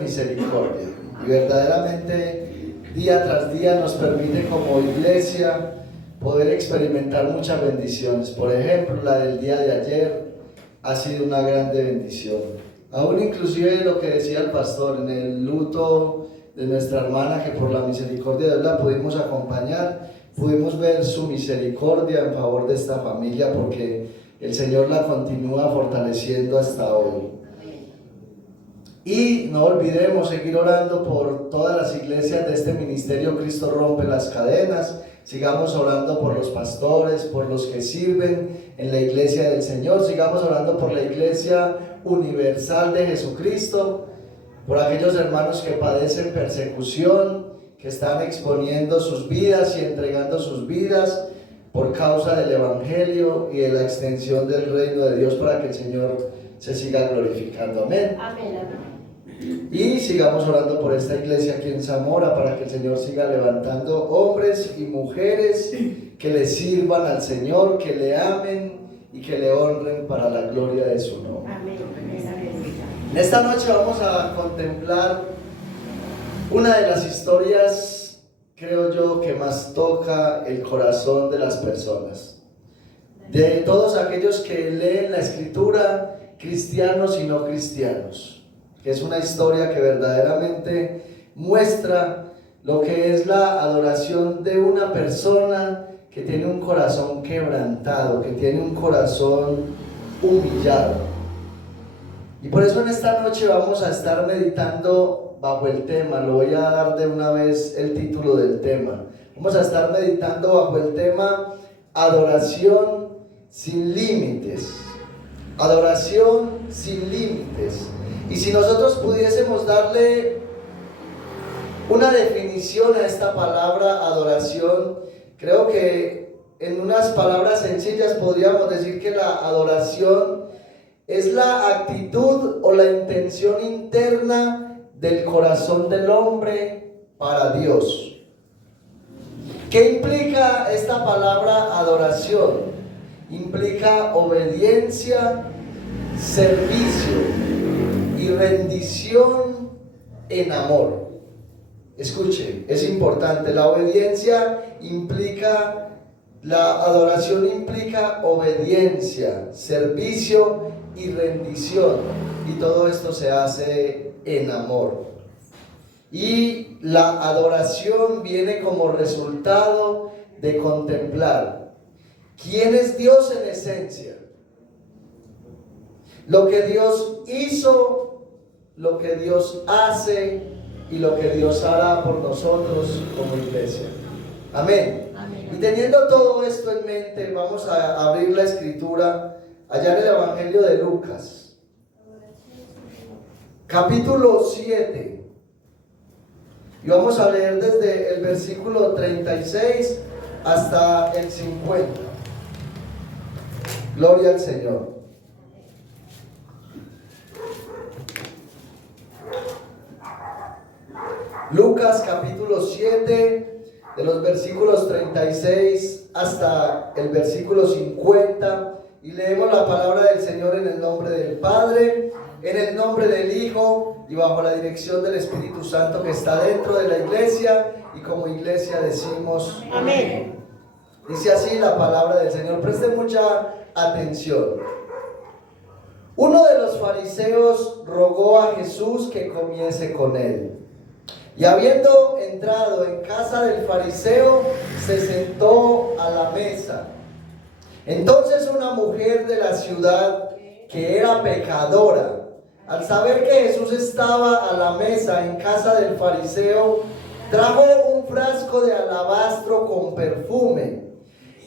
misericordia y verdaderamente día tras día nos permite como iglesia poder experimentar muchas bendiciones. Por ejemplo, la del día de ayer ha sido una grande bendición. Aún inclusive lo que decía el pastor en el luto de nuestra hermana, que por la misericordia de Dios la pudimos acompañar, pudimos ver su misericordia en favor de esta familia, porque el Señor la continúa fortaleciendo hasta hoy. Y no olvidemos seguir orando por todas las iglesias de este ministerio Cristo Rompe las Cadenas. Sigamos orando por los pastores, por los que sirven en la iglesia del Señor. Sigamos orando por la iglesia universal de Jesucristo, por aquellos hermanos que padecen persecución, que están exponiendo sus vidas y entregando sus vidas por causa del Evangelio y de la extensión del reino de Dios, para que el Señor se siga glorificando. Amén. Amén. Y sigamos orando por esta iglesia aquí en Zamora, para que el Señor siga levantando hombres y mujeres que le sirvan al Señor, que le amen y que le honren para la gloria de su nombre. Amén. En esta noche vamos a contemplar una de las historias, creo yo, que más toca el corazón de las personas, de todos aquellos que leen la Escritura, cristianos y no cristianos, que es una historia que verdaderamente muestra lo que es la adoración de una persona que tiene un corazón quebrantado, que tiene un corazón humillado. Y por eso en esta noche vamos a estar meditando bajo el tema. Lo voy a dar de una vez el título del tema. Vamos a estar meditando bajo el tema adoración sin límites. Adoración sin límites. Y si nosotros pudiésemos darle una definición a esta palabra adoración, creo que en unas palabras sencillas podríamos decir que la adoración es la actitud o la intención interna del corazón del hombre para Dios. ¿Qué implica esta palabra adoración? Implica obediencia, servicio y rendición en amor. Escuche, es importante. La obediencia implica, la adoración implica obediencia, servicio y rendición, y todo esto se hace en amor. Y la adoración viene como resultado de contemplar quién es Dios en esencia, lo que Dios hizo, lo que Dios hace y lo que Dios hará por nosotros como iglesia. Amén. Amén. Y teniendo todo esto en mente, vamos a abrir la Escritura allá en el Evangelio de Lucas, capítulo 7, y vamos a leer desde el versículo 36 hasta el 50. Gloria al Señor. Lucas capítulo 7, de los versículos 36 hasta el versículo 50. Y leemos la palabra del Señor en el nombre del Padre, en el nombre del Hijo y bajo la dirección del Espíritu Santo que está dentro de la iglesia, y como iglesia decimos Amén. Dice así la palabra del Señor. Presten mucha atención. Uno de los fariseos rogó a Jesús que comiese con él. Y habiendo entrado en casa del fariseo, se sentó a la mesa. Entonces una mujer de la ciudad, que era pecadora, al saber que Jesús estaba a la mesa en casa del fariseo, trajo un frasco de alabastro con perfume,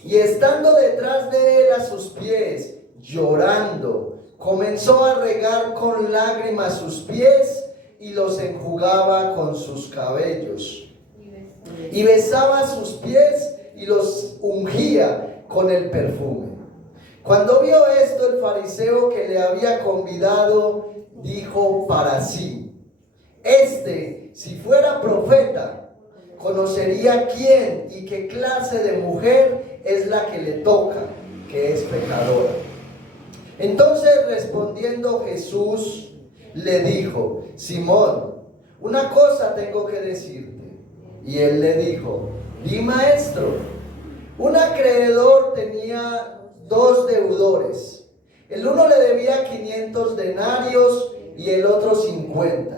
y estando detrás de él a sus pies, llorando, comenzó a regar con lágrimas sus pies y los enjugaba con sus cabellos. Y besaba sus pies y los ungía con el perfume. Cuando vio esto, el fariseo que le había convidado dijo para sí: si fuera profeta, conocería quién y qué clase de mujer es la que le toca, que es pecadora. Entonces, respondiendo Jesús, le dijo: Simón, una cosa tengo que decirte. Y él le dijo: di, maestro. Un acreedor tenía 2 deudores. El uno le debía 500 denarios y el otro 50.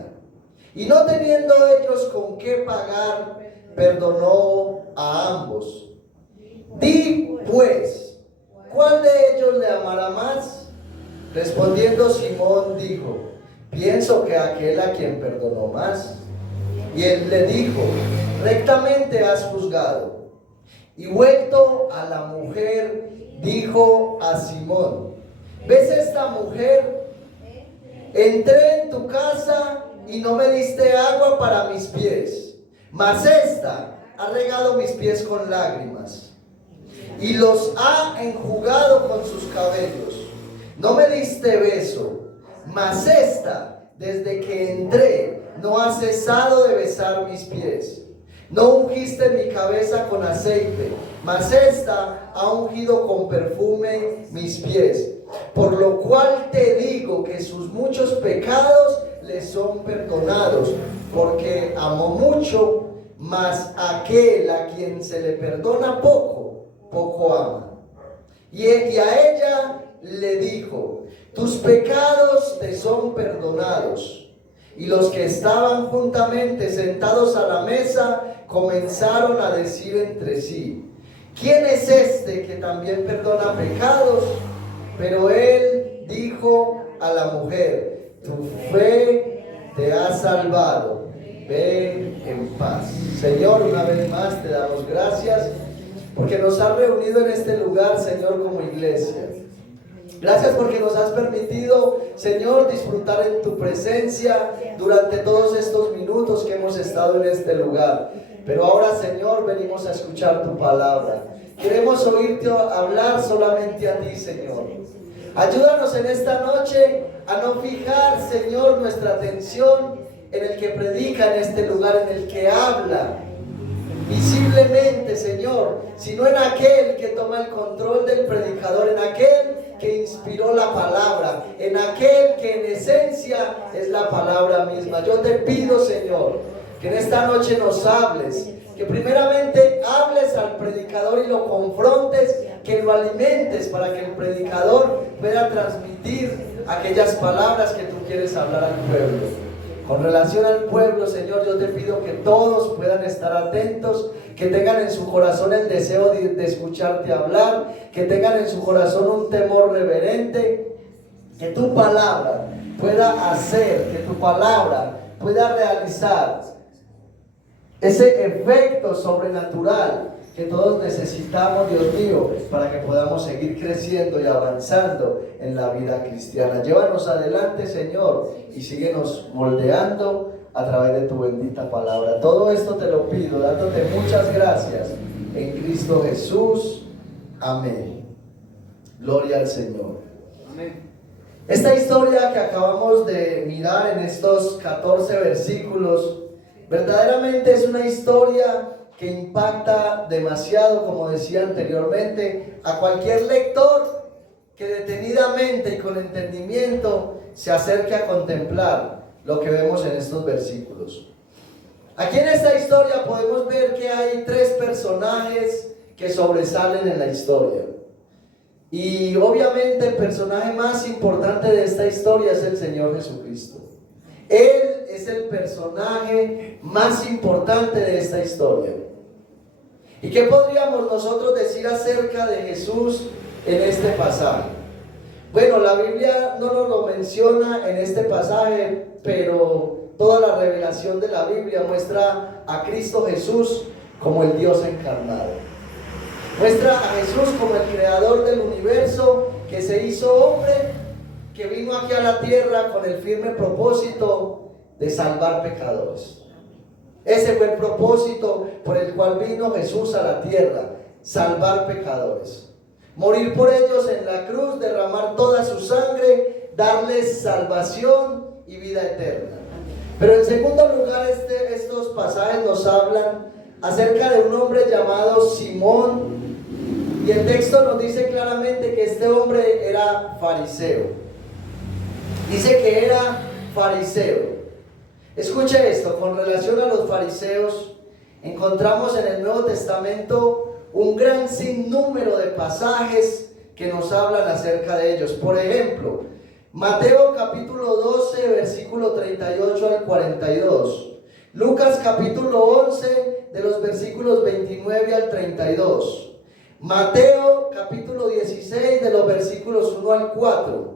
Y no teniendo ellos con qué pagar, perdonó a ambos. Di pues, ¿cuál de ellos le amará más? Respondiendo Simón dijo: pienso que aquel a quien perdonó más. Y él le dijo: rectamente has juzgado. Y vuelto a la mujer, dijo a Simón: ¿ves esta mujer? Entré en tu casa y no me diste agua para mis pies, mas esta ha regado mis pies con lágrimas y los ha enjugado con sus cabellos. No me diste beso, mas esta, desde que entré, no ha cesado de besar mis pies. No ungiste mi cabeza con aceite, mas esta ha ungido con perfume mis pies. Por lo cual te digo que sus muchos pecados le son perdonados, porque amó mucho, mas aquel a quien se le perdona poco, poco ama. Y a ella le dijo: tus pecados te son perdonados. Y los que estaban juntamente sentados a la mesa comenzaron a decir entre sí: ¿quién es este que también perdona pecados? Pero él dijo a la mujer: tu fe te ha salvado, ven en paz. Señor, una vez más te damos gracias porque nos has reunido en este lugar, Señor, como iglesia. Gracias porque nos has permitido, Señor, disfrutar en tu presencia durante todos estos minutos que hemos estado en este lugar. Pero ahora, Señor, venimos a escuchar tu palabra. Queremos oírte hablar solamente a ti, Señor. Ayúdanos en esta noche a no fijar, Señor, nuestra atención en el que predica en este lugar, en el que habla visiblemente, Señor, sino en aquel que toma el control del predicador, en aquel que inspiró la palabra, en aquel que en esencia es la palabra misma. Yo te pido, Señor, que en esta noche nos hables, que primeramente hables al predicador y lo confrontes, que lo alimentes para que el predicador pueda transmitir aquellas palabras que tú quieres hablar al pueblo. Con relación al pueblo, Señor, yo te pido que todos puedan estar atentos, que tengan en su corazón el deseo de escucharte hablar, que tengan en su corazón un temor reverente, que tu palabra pueda hacer, que tu palabra pueda realizar ese efecto sobrenatural que todos necesitamos, Dios mío, para que podamos seguir creciendo y avanzando en la vida cristiana. Llévanos adelante, Señor, y síguenos moldeando a través de tu bendita palabra. Todo esto te lo pido, dándote muchas gracias en Cristo Jesús. Amén. Gloria al Señor. Amén. Esta historia que acabamos de mirar en estos 14 versículos, verdaderamente es una historia que impacta demasiado, como decía anteriormente, a cualquier lector que detenidamente y con entendimiento se acerque a contemplar lo que vemos en estos versículos. Aquí en esta historia podemos ver que hay 3 personajes que sobresalen en la historia. Y obviamente el personaje más importante de esta historia es el Señor Jesucristo. Él es el personaje más importante de esta historia. ¿Y qué podríamos nosotros decir acerca de Jesús en este pasaje? Bueno, la Biblia no nos lo menciona en este pasaje, pero toda la revelación de la Biblia muestra a Cristo Jesús como el Dios encarnado. Muestra a Jesús como el creador del universo, que se hizo hombre, que vino aquí a la tierra con el firme propósito de salvar pecadores. Ese fue el propósito por el cual vino Jesús a la tierra: salvar pecadores, morir por ellos en la cruz, derramar toda su sangre, darles salvación y vida eterna. Pero en segundo lugar, estos pasajes nos hablan acerca de un hombre llamado Simón, y el texto nos dice claramente que este hombre era fariseo. Dice que era fariseo. Escuche esto, con relación a los fariseos, encontramos en el Nuevo Testamento un gran sinnúmero de pasajes que nos hablan acerca de ellos. Por ejemplo, Mateo capítulo 12, versículo 38 al 42. Lucas capítulo 11, de los versículos 29 al 32. Mateo capítulo 16, de los versículos 1 al 4.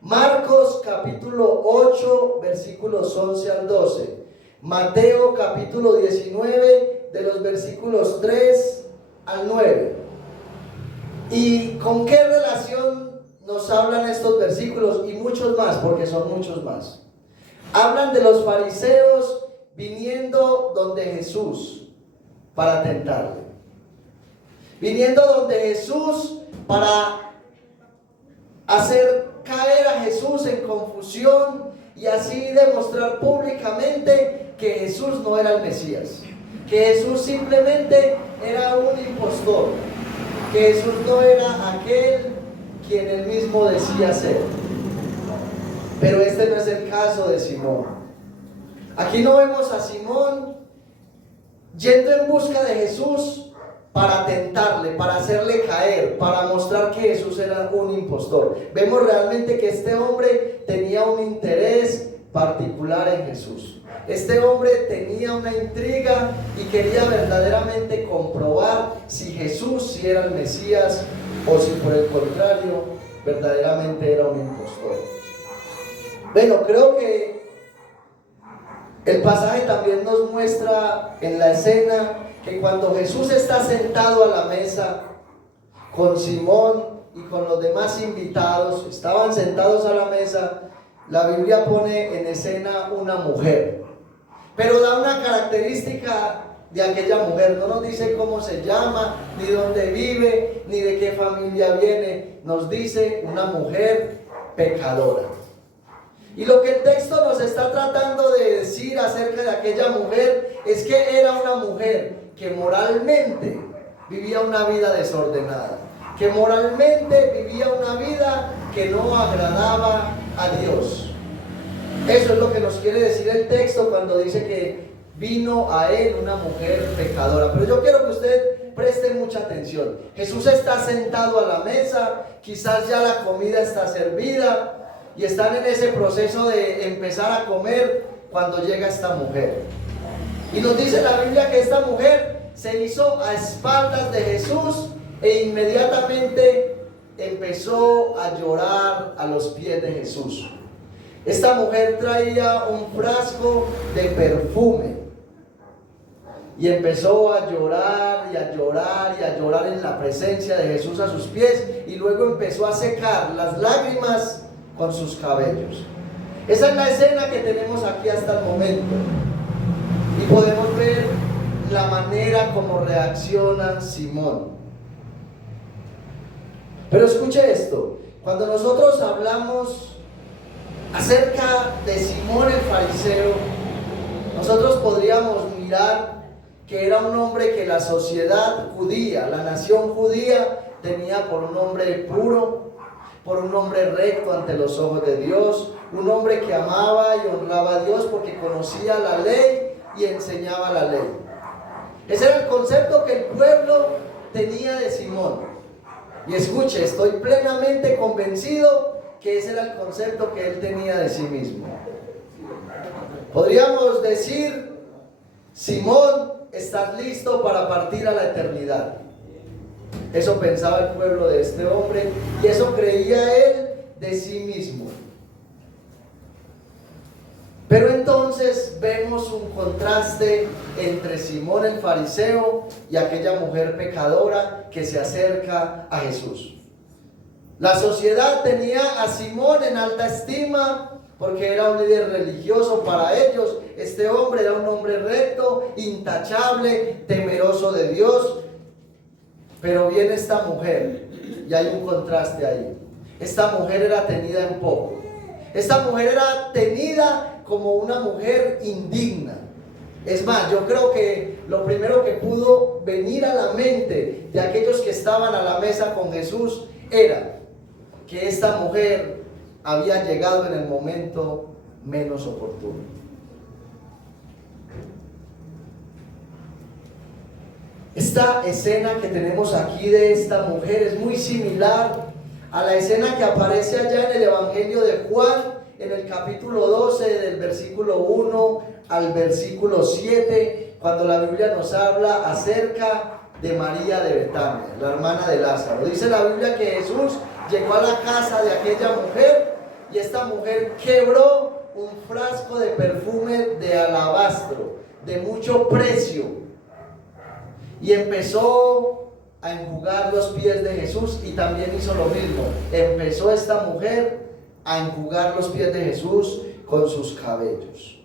Marcos capítulo 8, versículos 11 al 12. Mateo capítulo 19, de los versículos 3 al 9. ¿Y con qué relación nos hablan estos versículos? Y muchos más, porque son muchos más. Hablan de los fariseos viniendo donde Jesús para tentarle. Viniendo donde Jesús para hacer caer a Jesús en confusión y así demostrar públicamente que Jesús no era el Mesías, que Jesús simplemente era un impostor, que Jesús no era aquel quien él mismo decía ser. Pero este no es el caso de Simón. Aquí no vemos a Simón yendo en busca de Jesús para tentarle, para hacerle caer, para mostrar que Jesús era un impostor. Vemos realmente que este hombre tenía un interés particular en Jesús. Este hombre tenía una intriga y quería verdaderamente comprobar si Jesús sí era el Mesías o si por el contrario verdaderamente era un impostor. Bueno, creo que el pasaje también nos muestra en la escena que cuando Jesús está sentado a la mesa con Simón y con los demás invitados, estaban sentados a la mesa, la Biblia pone en escena una mujer, pero da una característica de aquella mujer. No nos dice cómo se llama, ni dónde vive, ni de qué familia viene. Nos dice una mujer pecadora. Y lo que el texto nos está tratando de decir acerca de aquella mujer es que era una mujer que moralmente vivía una vida desordenada, que moralmente vivía una vida que no agradaba a Dios. Eso es lo que nos quiere decir el texto cuando dice que vino a él una mujer pecadora. Pero yo quiero que usted preste mucha atención. Jesús está sentado a la mesa, quizás ya la comida está servida y están en ese proceso de empezar a comer cuando llega esta mujer. Y nos dice la Biblia que esta mujer se hizo a espaldas de Jesús e inmediatamente empezó a llorar a los pies de Jesús. Esta mujer traía un frasco de perfume y empezó a llorar y a llorar y a llorar en la presencia de Jesús a sus pies, y luego empezó a secar las lágrimas con sus cabellos. Esa es la escena que tenemos aquí hasta el momento, y podemos ver la manera como reacciona Simón. Pero escuche esto, cuando nosotros hablamos acerca de Simón el fariseo, nosotros podríamos mirar que era un hombre que la sociedad judía, la nación judía, tenía por un hombre puro, por un hombre recto ante los ojos de Dios, un hombre que amaba y honraba a Dios porque conocía la ley y enseñaba la ley. Ese era el concepto que el pueblo tenía de Simón. Y escuche, estoy plenamente convencido que ese era el concepto que él tenía de sí mismo. Podríamos decir: Simón, estás listo para partir a la eternidad. Eso pensaba el pueblo de este hombre y eso creía él de sí mismo. Pero entonces vemos un contraste entre Simón el fariseo y aquella mujer pecadora que se acerca a Jesús. La sociedad tenía a Simón en alta estima porque era un líder religioso para ellos. Este hombre era un hombre recto, intachable, temeroso de Dios. Pero viene esta mujer y hay un contraste ahí. Esta mujer era tenida en poco. Esta mujer era tenida como una mujer indigna. Es más, yo creo que lo primero que pudo venir a la mente de aquellos que estaban a la mesa con Jesús era que esta mujer había llegado en el momento menos oportuno. Esta escena que tenemos aquí de esta mujer es muy similar a la escena que aparece allá en el Evangelio de Juan, en el capítulo 12, del versículo 1 al versículo 7, cuando la Biblia nos habla acerca de María de Betania, la hermana de Lázaro. Dice la Biblia que Jesús llegó a la casa de aquella mujer y esta mujer quebró un frasco de perfume de alabastro de mucho precio y empezó a enjugar los pies de Jesús, y también hizo lo mismo. Empezó esta mujer a enjugar los pies de Jesús con sus cabellos.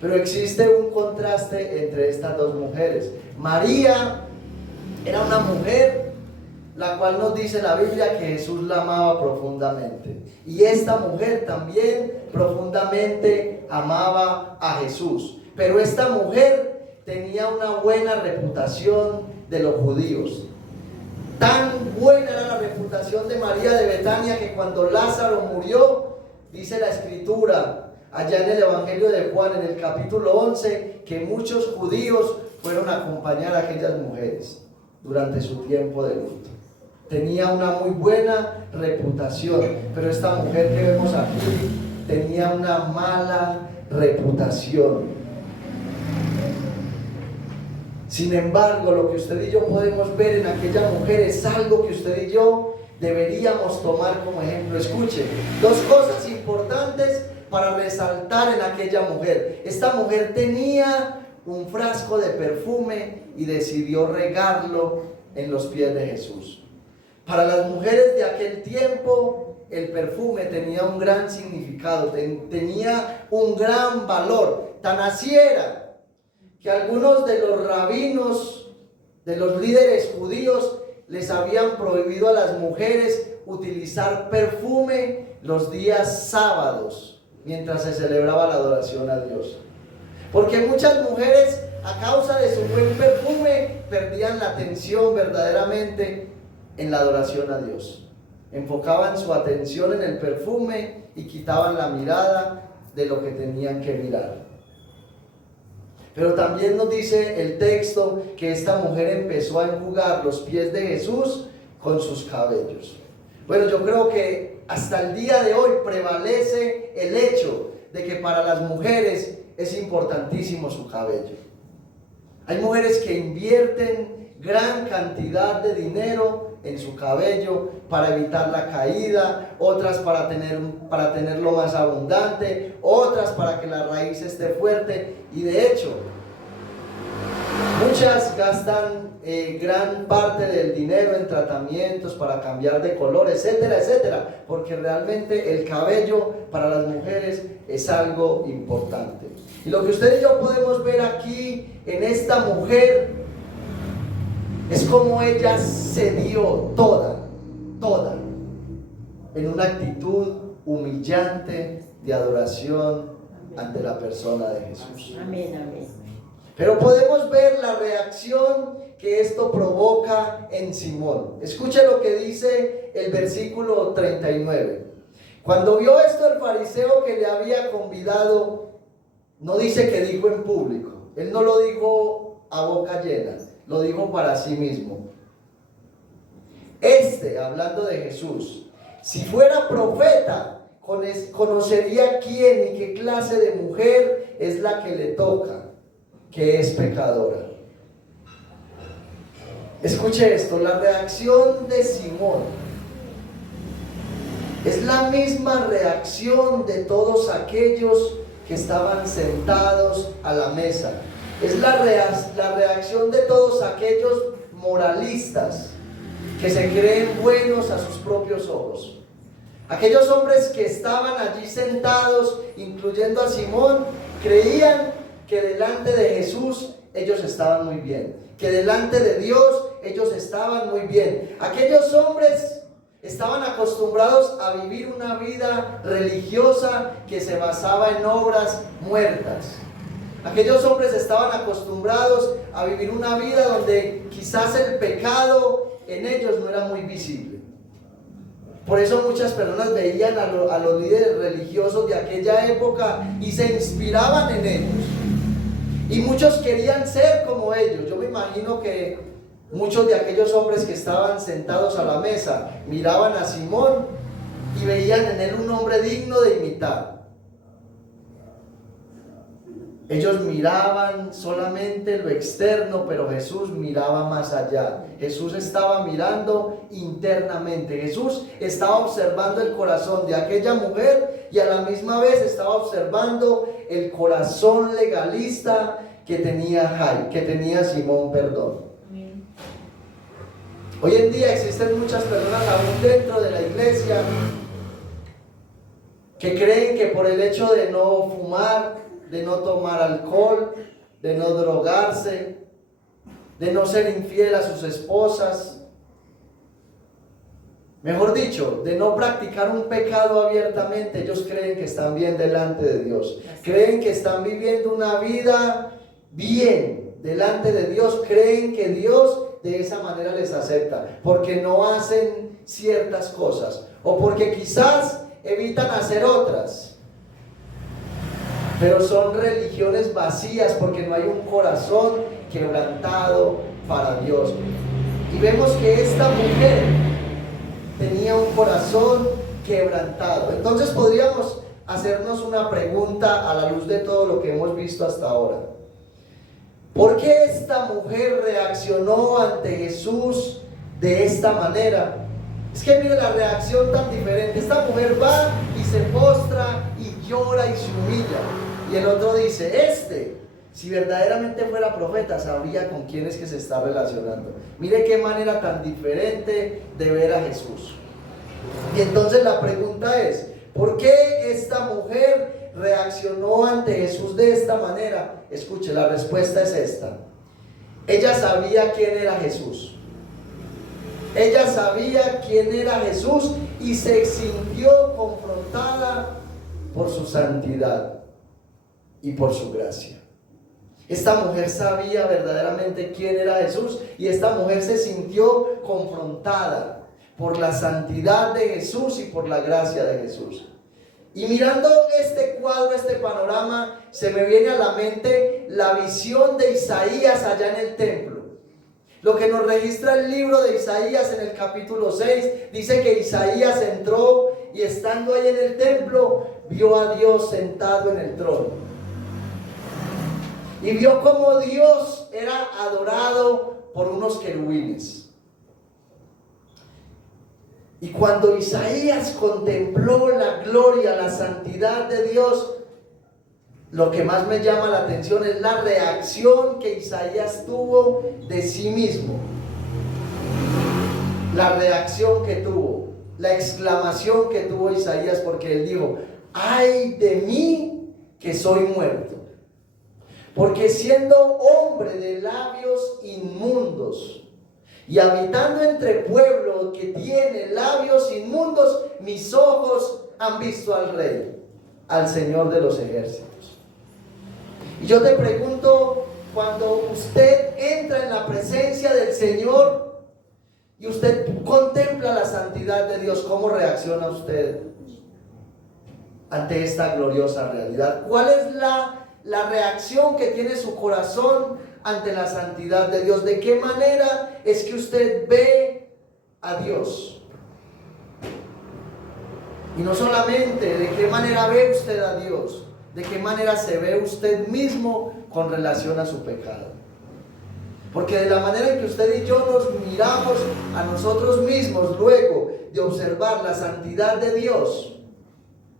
Pero existe un contraste entre estas dos mujeres. María era una mujer la cual nos dice la Biblia que Jesús la amaba profundamente, y esta mujer también profundamente amaba a Jesús. Pero esta mujer tenía una buena reputación de los judíos. Tan buena era la reputación de María de Betania que cuando Lázaro murió, dice la Escritura allá en el Evangelio de Juan, en el capítulo 11, que muchos judíos fueron a acompañar a aquellas mujeres durante su tiempo de luto. Tenía una muy buena reputación, pero esta mujer que vemos aquí tenía una mala reputación. Sin embargo, lo que usted y yo podemos ver en aquella mujer es algo que usted y yo deberíamos tomar como ejemplo. Escuche, dos cosas importantes para resaltar en aquella mujer. Esta mujer tenía un frasco de perfume y decidió regarlo en los pies de Jesús. Para las mujeres de aquel tiempo, el perfume tenía un gran significado, tenía un gran valor. Tan así era que algunos de los rabinos, de los líderes judíos, les habían prohibido a las mujeres utilizar perfume los días sábados, mientras se celebraba la adoración a Dios. Porque muchas mujeres, a causa de su buen perfume, perdían la atención verdaderamente en la adoración a Dios. Enfocaban su atención en el perfume y quitaban la mirada de lo que tenían que mirar. Pero también nos dice el texto que esta mujer empezó a enjugar los pies de Jesús con sus cabellos. Bueno, yo creo que hasta el día de hoy prevalece el hecho de que para las mujeres es importantísimo su cabello. Hay mujeres que invierten gran cantidad de dinero en su cabello para evitar la caída, otras para tenerlo más abundante, otras para que la raíz esté fuerte, y de hecho muchas gastan gran parte del dinero en tratamientos para cambiar de color, etcétera, etcétera, porque realmente el cabello para las mujeres es algo importante. Y lo que usted y yo podemos ver aquí en esta mujer es como ella se dio toda, en una actitud humillante de adoración ante la persona de Jesús. Amén, amén. Pero podemos ver la reacción que esto provoca en Simón. Escuche lo que dice el versículo 39. Cuando vio esto el fariseo que le había convidado, no dice que dijo en público, él no lo dijo a boca llena, lo dijo para sí mismo. Hablando de Jesús, si fuera profeta, conocería quién y qué clase de mujer es la que le toca, que es pecadora. Escuche esto, la reacción de Simón es la misma reacción de todos aquellos que estaban sentados a la mesa. Es la reacción de todos aquellos moralistas que se creen buenos a sus propios ojos. Aquellos hombres que estaban allí sentados, incluyendo a Simón, creían que delante de Jesús ellos estaban muy bien, que delante de Dios ellos estaban muy bien. Aquellos hombres estaban acostumbrados a vivir una vida religiosa que se basaba en obras muertas. Aquellos hombres estaban acostumbrados a vivir una vida donde quizás el pecado en ellos no era muy visible. Por eso muchas personas veían a los líderes religiosos de aquella época y se inspiraban en ellos. Y muchos querían ser como ellos. Yo me imagino que muchos de aquellos hombres que estaban sentados a la mesa miraban a Simón y veían en él un hombre digno de imitar. Ellos miraban solamente lo externo, pero Jesús miraba más allá. Jesús estaba mirando internamente. Jesús estaba observando el corazón de aquella mujer y a la misma vez estaba observando el corazón legalista que tenía Simón, perdón. Hoy en día existen muchas personas aún dentro de la iglesia que creen que por el hecho de no fumar, de no tomar alcohol, de no drogarse, de no ser infiel a sus esposas, mejor dicho, de no practicar un pecado abiertamente, ellos creen que están bien delante de Dios, creen que están viviendo una vida bien delante de Dios, creen que Dios de esa manera les acepta, porque no hacen ciertas cosas, o porque quizás evitan hacer otras. Pero son religiones vacías porque no hay un corazón quebrantado para Dios. Y vemos que esta mujer tenía un corazón quebrantado. Entonces podríamos hacernos una pregunta a la luz de todo lo que hemos visto hasta ahora. ¿Por qué esta mujer reaccionó ante Jesús de esta manera? Es que mire la reacción tan diferente. Esta mujer va y se postra y llora y se humilla. Y el otro dice, si verdaderamente fuera profeta, sabría con quién es que se está relacionando. Mire qué manera tan diferente de ver a Jesús. Y entonces la pregunta es, ¿por qué esta mujer reaccionó ante Jesús de esta manera? Escuche, la respuesta es esta. Ella sabía quién era Jesús. Ella sabía quién era Jesús y se sintió confrontada por su santidad y por su gracia. Esta mujer sabía verdaderamente quién era Jesús y esta mujer se sintió confrontada por la santidad de Jesús y por la gracia de Jesús. Y mirando este cuadro, este panorama, se me viene a la mente la visión de Isaías allá en el templo. Lo que nos registra el libro de Isaías en el capítulo 6, dice que Isaías entró y estando ahí en el templo, vio a Dios sentado en el trono. Y vio cómo Dios era adorado por unos querubines. Y cuando Isaías contempló la gloria, la santidad de Dios, lo que más me llama la atención es la reacción que Isaías tuvo de sí mismo. La reacción que tuvo, la exclamación que tuvo Isaías, porque él dijo, ¡ay de mí que soy muerto! Porque siendo hombre de labios inmundos y habitando entre pueblo que tiene labios inmundos, mis ojos han visto al Rey, al Señor de los ejércitos. Y yo te pregunto, cuando usted entra en la presencia del Señor y usted contempla la santidad de Dios, ¿cómo reacciona usted ante esta gloriosa realidad? ¿Cuál es la reacción que tiene su corazón ante la santidad de Dios? ¿De qué manera es que usted ve a Dios? Y no solamente de qué manera ve usted a Dios, de qué manera se ve usted mismo con relación a su pecado. Porque de la manera en que usted y yo nos miramos a nosotros mismos luego de observar la santidad de Dios,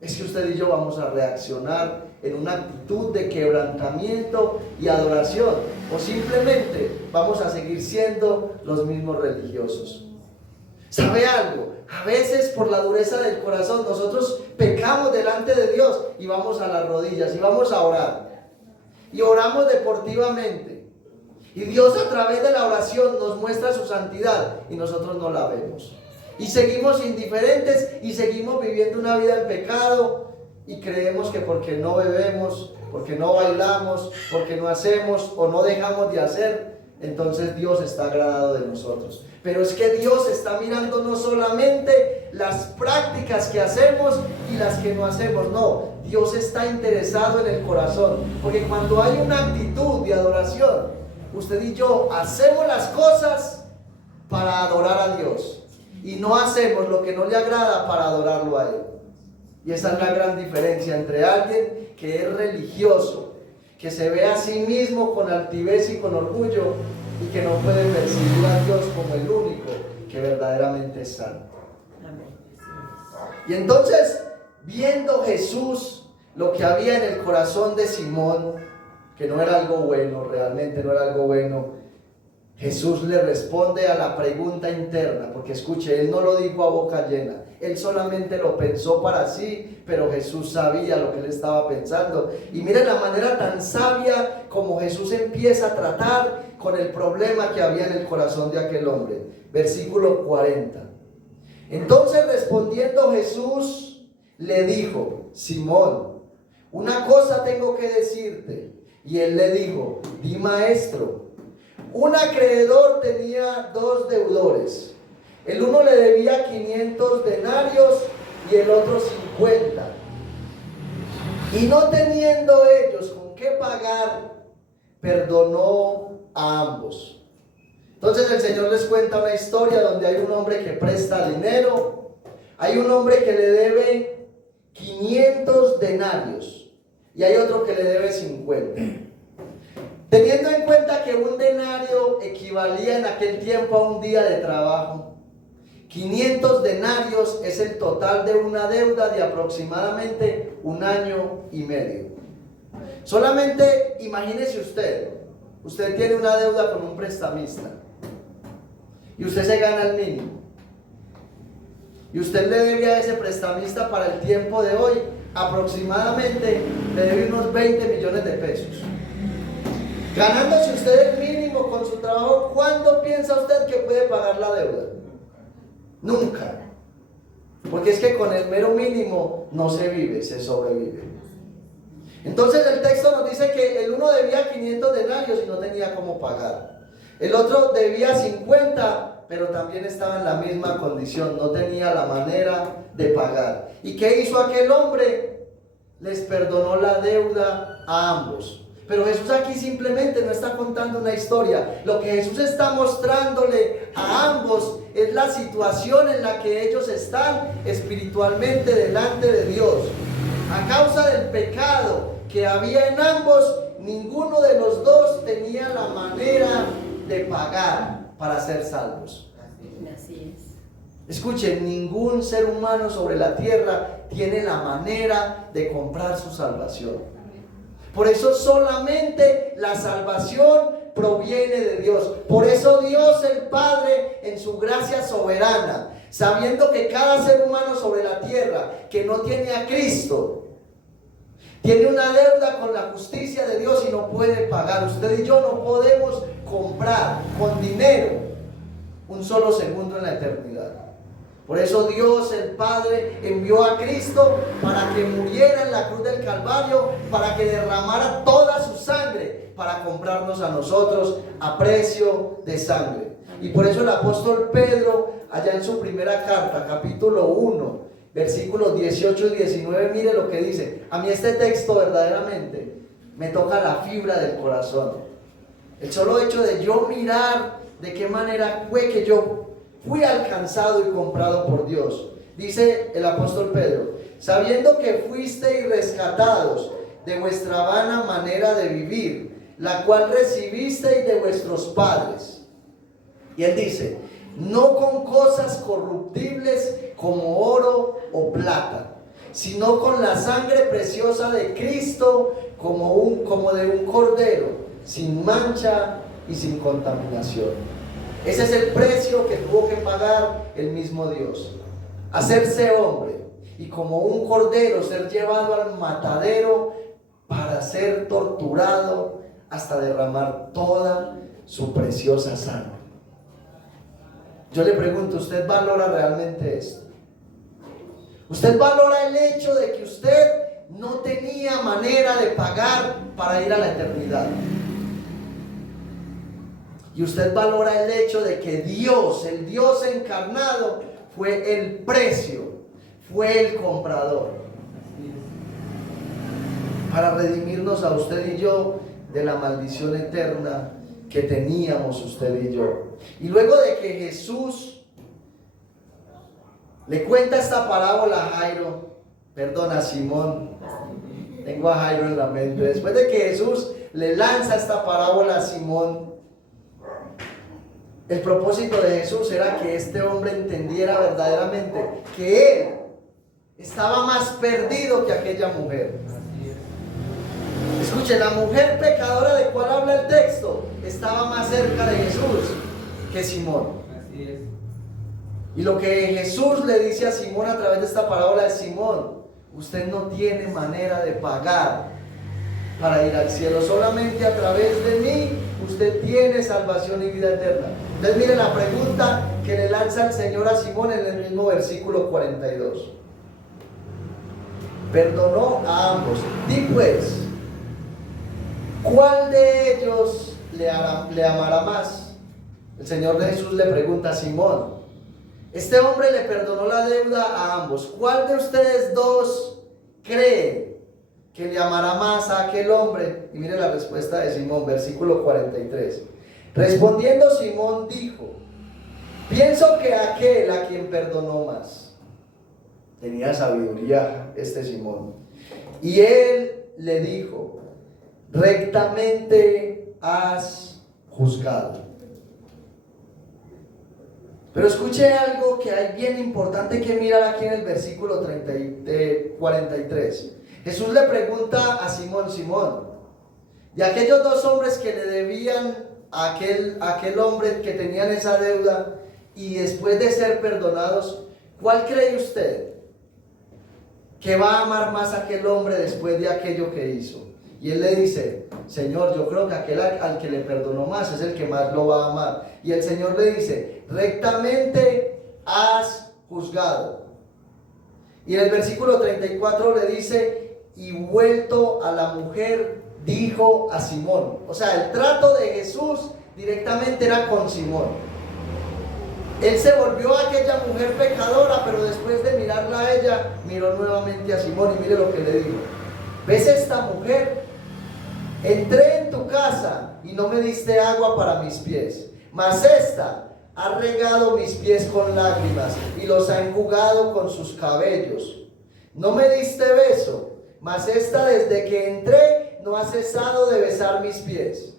es que usted y yo vamos a reaccionar en una actitud de quebrantamiento y adoración, o simplemente vamos a seguir siendo los mismos religiosos. ¿Sabe algo? A veces por la dureza del corazón nosotros pecamos delante de Dios y vamos a las rodillas y vamos a orar y oramos deportivamente y Dios a través de la oración nos muestra su santidad y nosotros no la vemos y seguimos indiferentes y seguimos viviendo una vida en pecado y creemos que porque no bebemos, porque no bailamos, porque no hacemos o no dejamos de hacer, entonces Dios está agradado de nosotros. Pero es que Dios está mirando no solamente las prácticas que hacemos y las que no hacemos. No, Dios está interesado en el corazón, porque cuando hay una actitud de adoración, usted y yo hacemos las cosas para adorar a Dios y no hacemos lo que no le agrada para adorarlo a Él. Y esa es la gran diferencia entre alguien que es religioso, que se ve a sí mismo con altivez y con orgullo, y que no puede percibir a Dios como el único que verdaderamente es santo. Y entonces, viendo Jesús lo que había en el corazón de Simón, que no era algo bueno, realmente no era algo bueno, Jesús le responde a la pregunta interna, porque escuche, Él no lo dijo a boca llena, Él solamente lo pensó para sí, pero Jesús sabía lo que Él estaba pensando. Y miren la manera tan sabia como Jesús empieza a tratar con el problema que había en el corazón de aquel hombre. Versículo 40. Entonces respondiendo Jesús le dijo: Simón, una cosa tengo que decirte. Y él le dijo: di, maestro. Un acreedor tenía 2 deudores. El uno le debía 500 denarios y el otro 50. Y no teniendo ellos con qué pagar, perdonó a ambos. Entonces el Señor les cuenta una historia donde hay un hombre que presta dinero, hay un hombre que le debe 500 denarios y hay otro que le debe 50. Teniendo en cuenta que un denario equivalía en aquel tiempo a un día de trabajo, 500 denarios es el total de una deuda de aproximadamente 1 año y medio. Solamente imagínese usted tiene una deuda con un prestamista y usted se gana el mínimo y usted le debe a ese prestamista para el tiempo de hoy aproximadamente le debe unos 20 millones de pesos. Ganándose usted el mínimo con su trabajo, ¿cuándo piensa usted que puede pagar la deuda? Nunca. Porque es que con el mero mínimo no se vive, se sobrevive. Entonces el texto nos dice que el uno debía 500 denarios y no tenía cómo pagar. El otro debía 50, pero también estaba en la misma condición, no tenía la manera de pagar. ¿Y qué hizo aquel hombre? Les perdonó la deuda a ambos. Pero Jesús aquí simplemente no está contando una historia. Lo que Jesús está mostrándole a ambos es la situación en la que ellos están espiritualmente delante de Dios. A causa del pecado que había en ambos, ninguno de los dos tenía la manera de pagar para ser salvos. Así es. Escuchen, ningún ser humano sobre la tierra tiene la manera de comprar su salvación. Por eso solamente la salvación proviene de Dios. Por eso Dios el Padre, en su gracia soberana, sabiendo que cada ser humano sobre la tierra que no tiene a Cristo, tiene una deuda con la justicia de Dios y no puede pagar. Usted y yo no podemos comprar con dinero un solo segundo en la eternidad. Por eso Dios el Padre envió a Cristo para que muriera en la cruz del Calvario, para que derramara toda su sangre, para comprarnos a nosotros a precio de sangre. Y por eso el apóstol Pedro, allá en su primera carta, capítulo 1, versículos 18 y 19, mire lo que dice. A mí este texto verdaderamente me toca la fibra del corazón. El solo hecho de yo mirar de qué manera fue que yo fui alcanzado y comprado por Dios. Dice el apóstol Pedro: sabiendo que fuisteis rescatados de vuestra vana manera de vivir, la cual recibisteis de vuestros padres. Y él dice: no con cosas corruptibles como oro o plata, sino con la sangre preciosa de Cristo, como de un cordero, sin mancha y sin contaminación. Ese es el precio que tuvo que pagar el mismo Dios. Hacerse hombre y como un cordero ser llevado al matadero para ser torturado hasta derramar toda su preciosa sangre. Yo le pregunto, ¿usted valora realmente esto? ¿Usted valora el hecho de que usted no tenía manera de pagar para ir a la eternidad? Y usted valora el hecho de que Dios, el Dios encarnado, fue el precio, fue el comprador para redimirnos a usted y yo de la maldición eterna que teníamos usted y yo. Y luego de que Jesús le cuenta esta parábola a Jairo, a Simón, tengo a Jairo en la mente, después de que Jesús le lanza esta parábola a Simón, el propósito de Jesús era que este hombre entendiera verdaderamente que él estaba más perdido que aquella mujer. Escuchen, la mujer pecadora de cual habla el texto estaba más cerca de Jesús que Simón. Así es. Y lo que Jesús le dice a Simón a través de esta parábola es: Simón, usted no tiene manera de pagar para ir al cielo, solamente a través de mí usted tiene salvación y vida eterna. Entonces miren la pregunta que le lanza el Señor a Simón en el mismo versículo 42. Perdonó a ambos. Di pues, ¿cuál de ellos le amará más? El Señor de Jesús le pregunta a Simón. Este hombre le perdonó la deuda a ambos. ¿Cuál de ustedes dos cree que le amará más a aquel hombre? Y mire la respuesta de Simón, versículo 43. Respondiendo Simón dijo: pienso que aquel a quien perdonó más. Tenía sabiduría este Simón. Y él le dijo: rectamente has juzgado. Pero escuche algo que hay bien importante que mirar aquí en el versículo 43. Jesús le pregunta a Simón: Simón, de aquellos dos hombres que le debían a aquel hombre que tenían esa deuda, y después de ser perdonados, ¿cuál cree usted que va a amar más a aquel hombre después de aquello que hizo? Y él le dice: Señor, yo creo que aquel al que le perdonó más es el que más lo va a amar. Y el Señor le dice: rectamente has juzgado. Y en el versículo 34 le dice: y vuelto a la mujer, dijo a Simón. O sea, el trato de Jesús directamente era con Simón. Él se volvió a aquella mujer pecadora, pero después de mirarla a ella, miró nuevamente a Simón. Y mire lo que le dijo: ¿ves esta mujer? Entré en tu casa y no me diste agua para mis pies, mas esta ha regado mis pies con lágrimas y los ha enjugado con sus cabellos. No me diste beso, mas esta desde que entré no ha cesado de besar mis pies.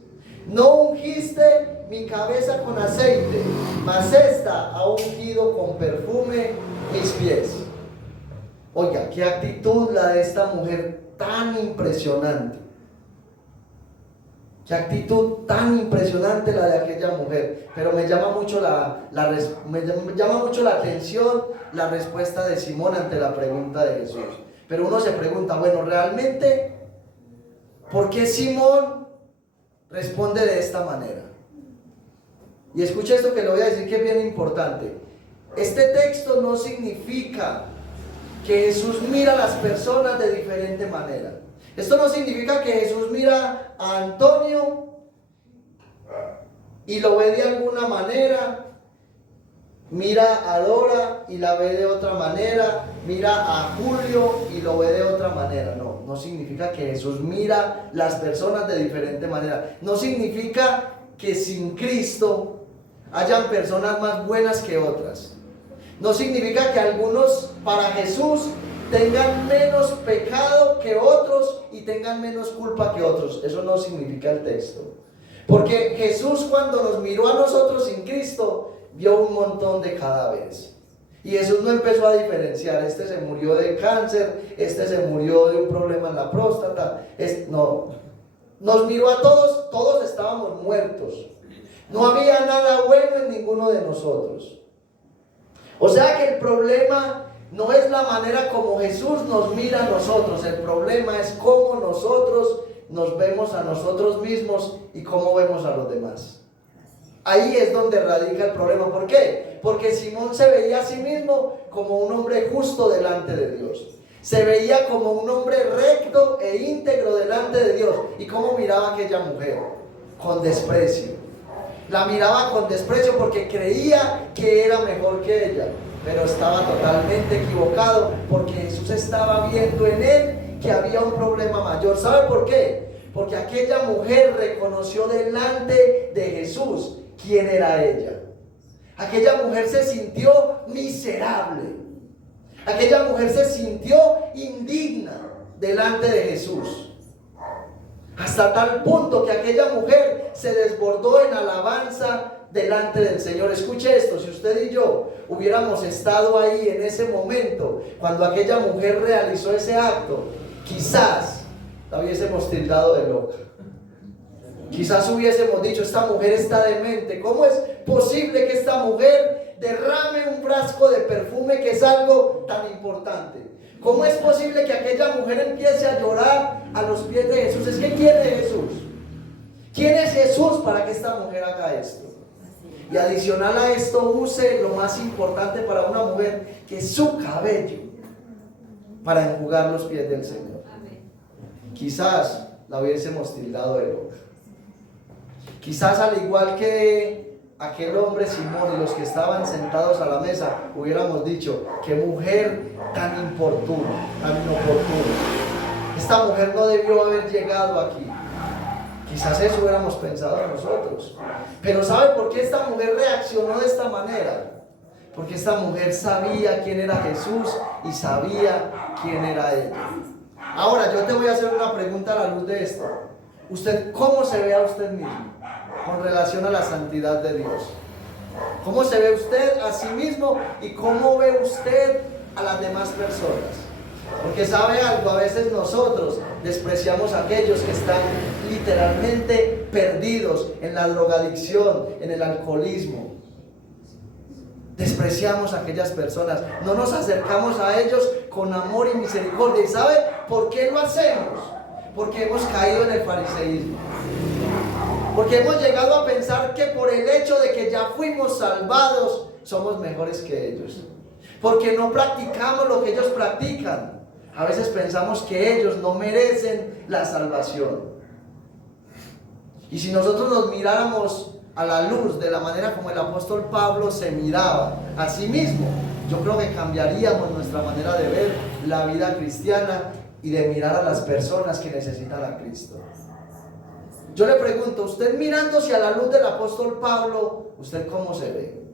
No ungiste mi cabeza con aceite, mas esta ha ungido con perfume mis pies. Oiga, qué actitud la de esta mujer tan impresionante. Qué actitud tan impresionante la de aquella mujer. Pero me llama mucho la atención la respuesta de Simón ante la pregunta de Jesús. Pero uno se pregunta, bueno, realmente, ¿por qué Simón responde de esta manera? Y escucha esto que le voy a decir, que es bien importante. Este texto no significa que Jesús mira a las personas de diferente manera. Esto no significa que Jesús mira a Antonio y lo ve de alguna manera, mira a Dora y la ve de otra manera, mira a Julio y lo ve de otra manera. No, no significa que Jesús mira las personas de diferente manera. No significa que sin Cristo hayan personas más buenas que otras. No significa que algunos para Jesús tengan menos pecado que otros y tengan menos culpa que otros. Eso no significa el texto. Porque Jesús, cuando nos miró a nosotros sin Cristo, vio un montón de cadáveres. Y Jesús no empezó a diferenciar: este se murió de cáncer, este se murió de un problema en la próstata. No, nos miró a todos, todos estábamos muertos. No había nada bueno en ninguno de nosotros. O sea que el problema no es la manera como Jesús nos mira a nosotros. El problema es cómo nosotros nos vemos a nosotros mismos y cómo vemos a los demás. Ahí es donde radica el problema. ¿Por qué? Porque Simón se veía a sí mismo como un hombre justo delante de Dios. Se veía como un hombre recto e íntegro delante de Dios. ¿Y cómo miraba a aquella mujer? Con desprecio. La miraba con desprecio porque creía que era mejor que ella. pero estaba totalmente equivocado, porque Jesús estaba viendo en él que había un problema mayor. ¿Sabe por qué? Porque aquella mujer reconoció delante de Jesús quién era ella. Aquella mujer se sintió miserable. Aquella mujer se sintió indigna delante de Jesús. Hasta tal punto que aquella mujer se desbordó en alabanza delante del Señor. Escuche esto: si usted y yo hubiéramos estado ahí en ese momento, cuando aquella mujer realizó ese acto, quizás la hubiésemos tildado de loca. Quizás hubiésemos dicho: esta mujer está demente. ¿Cómo es posible que esta mujer derrame un frasco de perfume, que es algo tan importante? ¿Cómo es posible que aquella mujer empiece a llorar a los pies de Jesús? Es que ¿quién es Jesús? ¿Quién es Jesús para que esta mujer haga esto? Y adicional a esto, use lo más importante para una mujer, que es su cabello, para enjugar los pies del Señor. Quizás la hubiésemos tildado de loca. Quizás, al igual que aquel hombre Simón y los que estaban sentados a la mesa, hubiéramos dicho: qué mujer tan importuna, tan inoportuna. Esta mujer no debió haber llegado aquí. Quizás eso hubiéramos pensado nosotros. Pero ¿sabe por qué esta mujer reaccionó de esta manera? Porque esta mujer sabía quién era Jesús y sabía quién era ella. Ahora yo te voy a hacer una pregunta a la luz de esto. ¿Usted cómo se ve a usted mismo con relación a la santidad de Dios? ¿Cómo se ve usted a sí mismo y cómo ve usted a las demás personas? Porque sabe algo, a veces nosotros despreciamos a aquellos que están literalmente perdidos en la drogadicción, en el alcoholismo. Despreciamos a aquellas personas, no nos acercamos a ellos con amor y misericordia. ¿Y sabe por qué lo hacemos? Porque hemos caído en el fariseísmo. Porque hemos llegado a pensar que por el hecho de que ya fuimos salvados, somos mejores que ellos. Porque no practicamos lo que ellos practican. A veces pensamos que ellos no merecen la salvación. Y si nosotros nos miráramos a la luz de la manera como el apóstol Pablo se miraba a sí mismo, yo creo que cambiaríamos nuestra manera de ver la vida cristiana y de mirar a las personas que necesitan a Cristo. Yo le pregunto, usted mirándose a la luz del apóstol Pablo, ¿usted cómo se ve?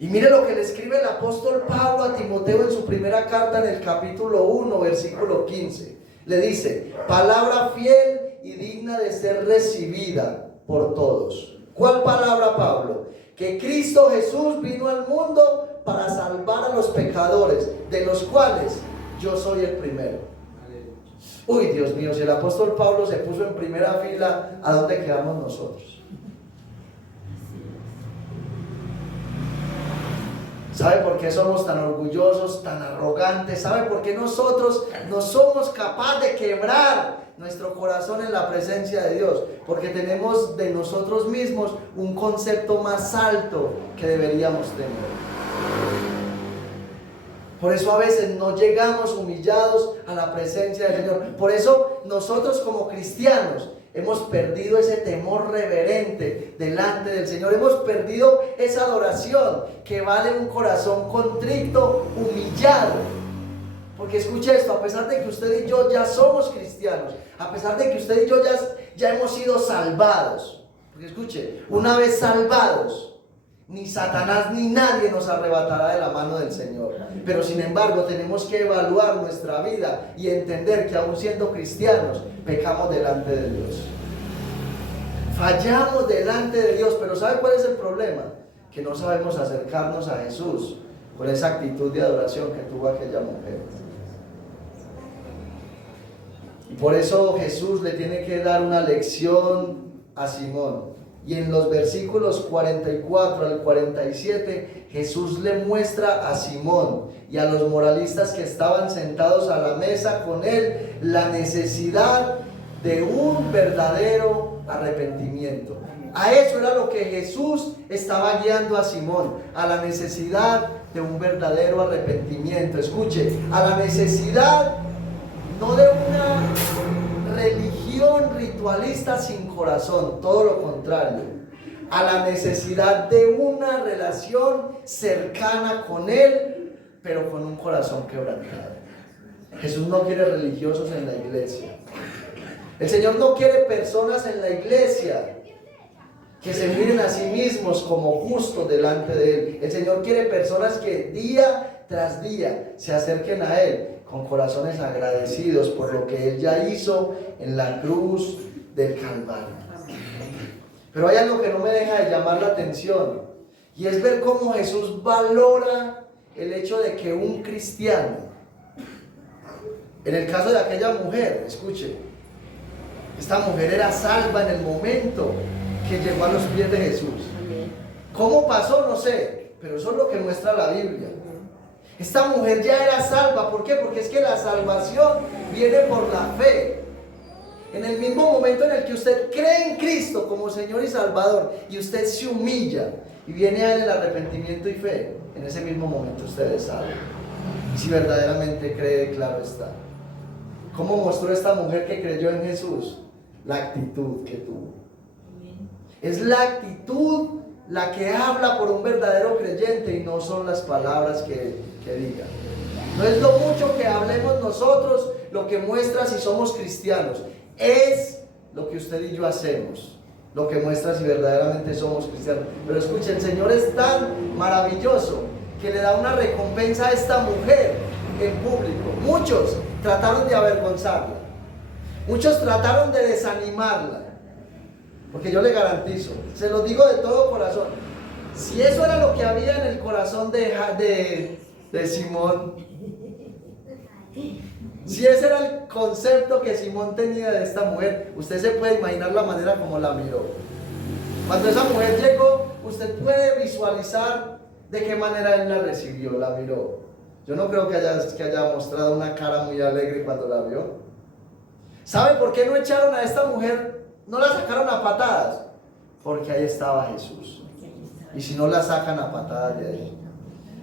Y mire lo que le escribe el apóstol Pablo a Timoteo en su primera carta, en el capítulo 1, versículo 15. Le dice: palabra fiel y digna de ser recibida por todos. ¿Cuál palabra, Pablo? Que Cristo Jesús vino al mundo para salvar a los pecadores, de los cuales yo soy el primero. Uy, Dios mío, si el apóstol Pablo se puso en primera fila, ¿a dónde quedamos nosotros? ¿Sabe por qué somos tan orgullosos, tan arrogantes? ¿Sabe por qué nosotros no somos capaces de quebrar nuestro corazón en la presencia de Dios? Porque tenemos de nosotros mismos un concepto más alto que deberíamos tener. Por eso a veces no llegamos humillados a la presencia del Señor. Por eso nosotros como cristianos hemos perdido ese temor reverente delante del Señor. Hemos perdido esa adoración que vale un corazón contrito, humillado. Porque escuche esto: a pesar de que usted y yo ya somos cristianos, a pesar de que usted y yo ya hemos sido salvados, porque escuche, una vez salvados, ni Satanás ni nadie nos arrebatará de la mano del Señor. Pero sin embargo tenemos que evaluar nuestra vida y entender que aún siendo cristianos pecamos delante de Dios. Fallamos delante de Dios. Pero ¿sabe cuál es el problema? Que no sabemos acercarnos a Jesús con esa actitud de adoración que tuvo aquella mujer. Y por eso Jesús le tiene que dar una lección a Simón. Y en los versículos 44 al 47, Jesús le muestra a Simón y a los moralistas que estaban sentados a la mesa con él la necesidad de un verdadero arrepentimiento. A eso era lo que Jesús estaba guiando a Simón, a la necesidad de un verdadero arrepentimiento. Escuche, a la necesidad no de una religión ritualista sin corazón, todo lo contrario, a la necesidad de una relación cercana con Él, pero con un corazón quebrantado. Jesús no quiere religiosos en la iglesia. El Señor no quiere personas en la iglesia que se miren a sí mismos como justos delante de Él. El Señor quiere personas que día tras día se acerquen a Él con corazones agradecidos por lo que Él ya hizo en la cruz del Calvario. Pero hay algo que no me deja de llamar la atención, y es ver cómo Jesús valora el hecho de que un cristiano, en el caso de aquella mujer, escuche, esta mujer era salva en el momento que llegó a los pies de Jesús. ¿Cómo pasó? No sé, pero eso es lo que muestra la Biblia. Esta mujer ya era salva. ¿Por qué? Porque es que la salvación viene por la fe. En el mismo momento en el que usted cree en Cristo como Señor y Salvador, y usted se humilla y viene a Él en arrepentimiento y fe, en ese mismo momento usted es salvo. Y si verdaderamente cree, claro está. ¿Cómo mostró esta mujer que creyó en Jesús? La actitud que tuvo. Es la actitud la que habla por un verdadero creyente, y no son las palabras que diga. No es lo mucho que hablemos nosotros lo que muestra si somos cristianos, es lo que usted y yo hacemos lo que muestra si verdaderamente somos cristianos. Pero escuchen, el Señor es tan maravilloso que le da una recompensa a esta mujer en público. Muchos trataron de avergonzarla, muchos trataron de desanimarla, porque yo le garantizo, se lo digo de todo corazón, si eso era lo que había en el corazón de Simón, si ese era el concepto que Simón tenía de esta mujer, usted se puede imaginar la manera como la miró. Cuando esa mujer llegó, usted puede visualizar de qué manera él la recibió, la miró. Yo no creo que haya mostrado una cara muy alegre cuando la vio. ¿Sabe por qué no echaron a esta mujer? No la sacaron a patadas, porque ahí estaba Jesús. Y si no, la sacan a patadas de ahí.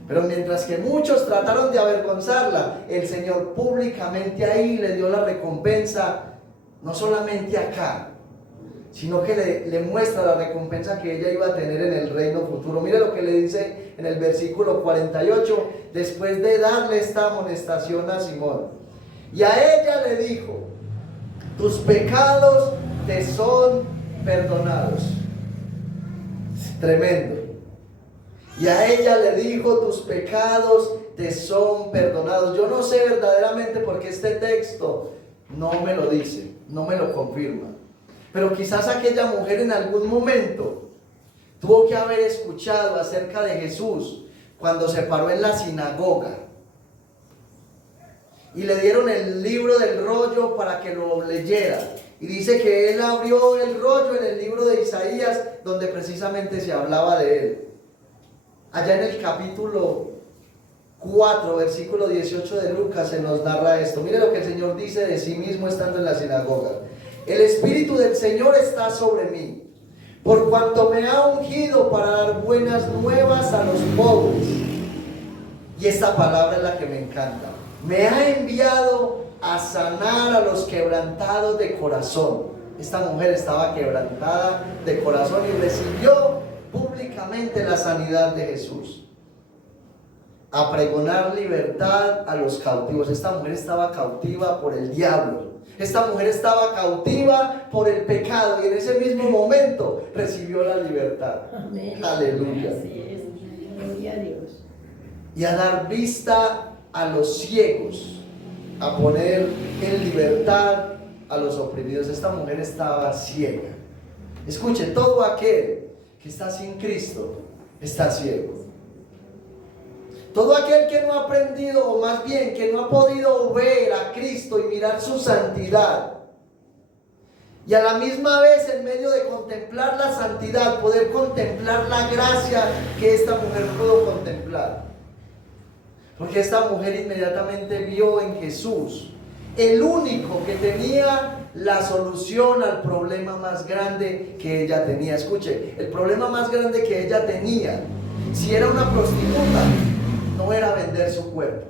Pero mientras que muchos trataron de avergonzarla, el Señor públicamente ahí le dio la recompensa, no solamente acá, sino que le muestra la recompensa que ella iba a tener en el reino futuro. Mire lo que le dice en el versículo 48, después de darle esta amonestación a Simón. Y a ella le dijo: tus pecados te son perdonados. Tremendo. Y a ella le dijo: tus pecados te son perdonados. Yo no sé verdaderamente por qué este texto no me lo dice, no me lo confirma. Pero quizás aquella mujer en algún momento tuvo que haber escuchado acerca de Jesús cuando se paró en la sinagoga y le dieron el libro del rollo para que lo leyera. Y dice que él abrió el rollo en el libro de Isaías, donde precisamente se hablaba de él. Allá en el capítulo 4, versículo 18 de Lucas se nos narra esto. Mire lo que el Señor dice de sí mismo estando en la sinagoga: el Espíritu del Señor está sobre mí, por cuanto me ha ungido para dar buenas nuevas a los pobres. Y esta palabra es la que me encanta: me ha enviado a sanar a los quebrantados de corazón. Esta mujer estaba quebrantada de corazón y recibió públicamente la sanidad de Jesús. A pregonar libertad a los cautivos. Esta mujer estaba cautiva por el diablo. Esta mujer estaba cautiva por el pecado, y en ese mismo momento recibió la libertad. Amén. Aleluya. Gloria a Dios. Y a dar vista a los ciegos, a poner en libertad a los oprimidos. Esta mujer estaba ciega. Escuche, todo aquel que está sin Cristo está ciego. Todo aquel que no ha aprendido, o más bien que no ha podido ver a Cristo y mirar su santidad, y a la misma vez en medio de contemplar la santidad, poder contemplar la gracia que esta mujer pudo contemplar. Porque esta mujer inmediatamente vio en Jesús el único que tenía la solución al problema más grande que ella tenía. Escuche, el problema más grande que ella tenía, si era una prostituta, no era vender su cuerpo.